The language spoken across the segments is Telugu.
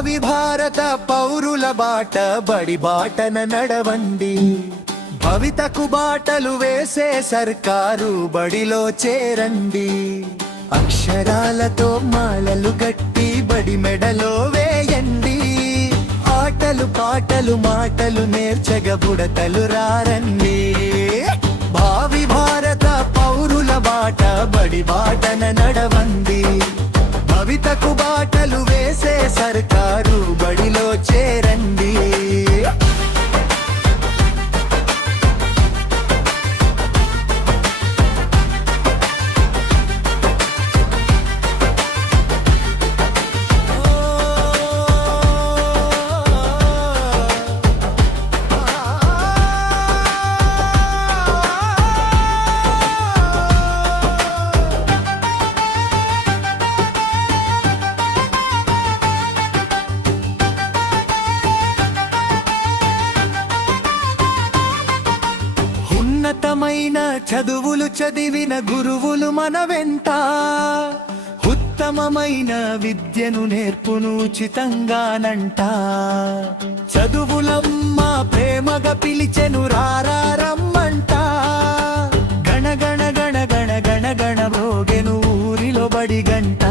భావి భారత పౌరుల బాట బడి బాటన నడవండి. భవితకు బాటలు వేసే సర్కారు బడిలో చేరండి. అక్షరాలతో మాలలు గట్టి బడి మెడలో వేయండి. ఆటలు పాటలు మాటలు నేర్చగ బుడతలు రారండి. భావి భారత పౌరుల బాట బడి బాటన నడవండి. భవితకు బాటలు వేసే సర్కారు బడిలో చేరండి. ఉన్నతమైన చదువులు చదివిన గురువులు మన వెంట. ఉత్తమమైన విద్యను నేర్పును ఉచితంగానంట. చదువులమ్మ ప్రేమగా పిలిచెను రారమ్మంట. గణగణ గణ గణ గణ గణ భోగెను ఊరిలో బడి గంట.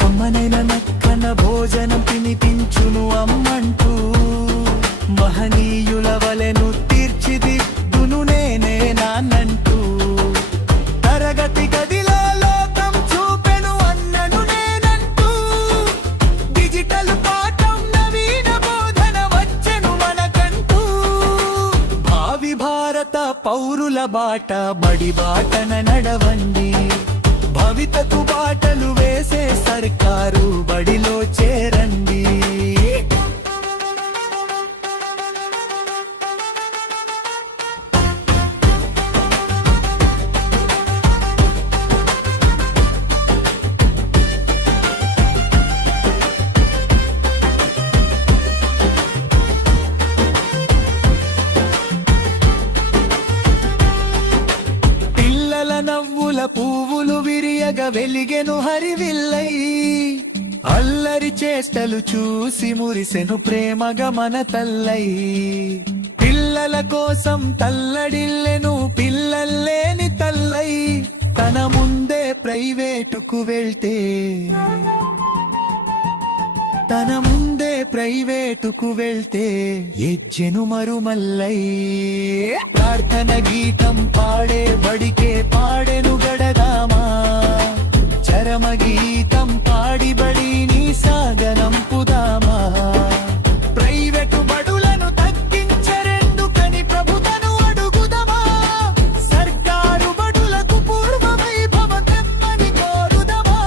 కమ్మనైన నక్కన భోజనం తినిపించును అమ్మంటూ. మహనీయుల వలెను తీర్చిదిద్దును నేనే నాన్నంటూ. తరగతి గదిలో లోకం చూపెను అన్నను నేనంటూ. డిజిటల్ పాఠం నవీన బోధన వచ్చెను మనకంటూ. భావి భారత పౌరుల బాట బడి బాటన నడవండి. భవితకు బాటలు వేసే సర్కారు బడిలో చేరండి. నవ్వుల పువ్వులు విరియగా వెలిగెను హరివిల్లై. అల్లరి చేష్టలు చూసి మురిసెను ప్రేమగా మన తల్లై. పిల్లల కోసం తల్లడిల్లెను పిల్లల్లేని తల్లై. తన ముందే ప్రైవేటుకు వెళ్తే ఎచ్చెను మరుమల్లై. ప్రార్థన గీతం పాడే బడికే పాడెను గడదామా. చరమ గీతం పాడి బడిని సాగనంపుదామా. ప్రైవేటు బడులను తగ్గించరెందుకని ప్రభుత్వను అడుగుదమా. సర్కారు బడులకు పూర్వ వైభవం తెమ్మని కోరుదమా.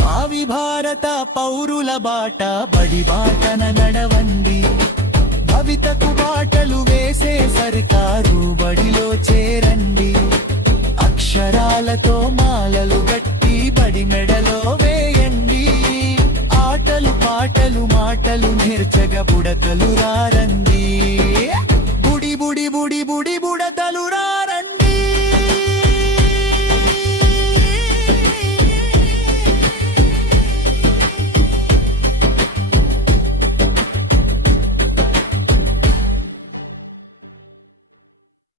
భావి భారత పౌరుల బాట బడి బాటన నడవండి. భవితకు బాటలు వేసే సర్కారు బడిలో చేరండి. అక్షరాలతో మాలలు గట్టి బడి మెడలో వేయండి. ఆటలు పాటలు మాటలు నేర్చగ బుడకలు రారండి.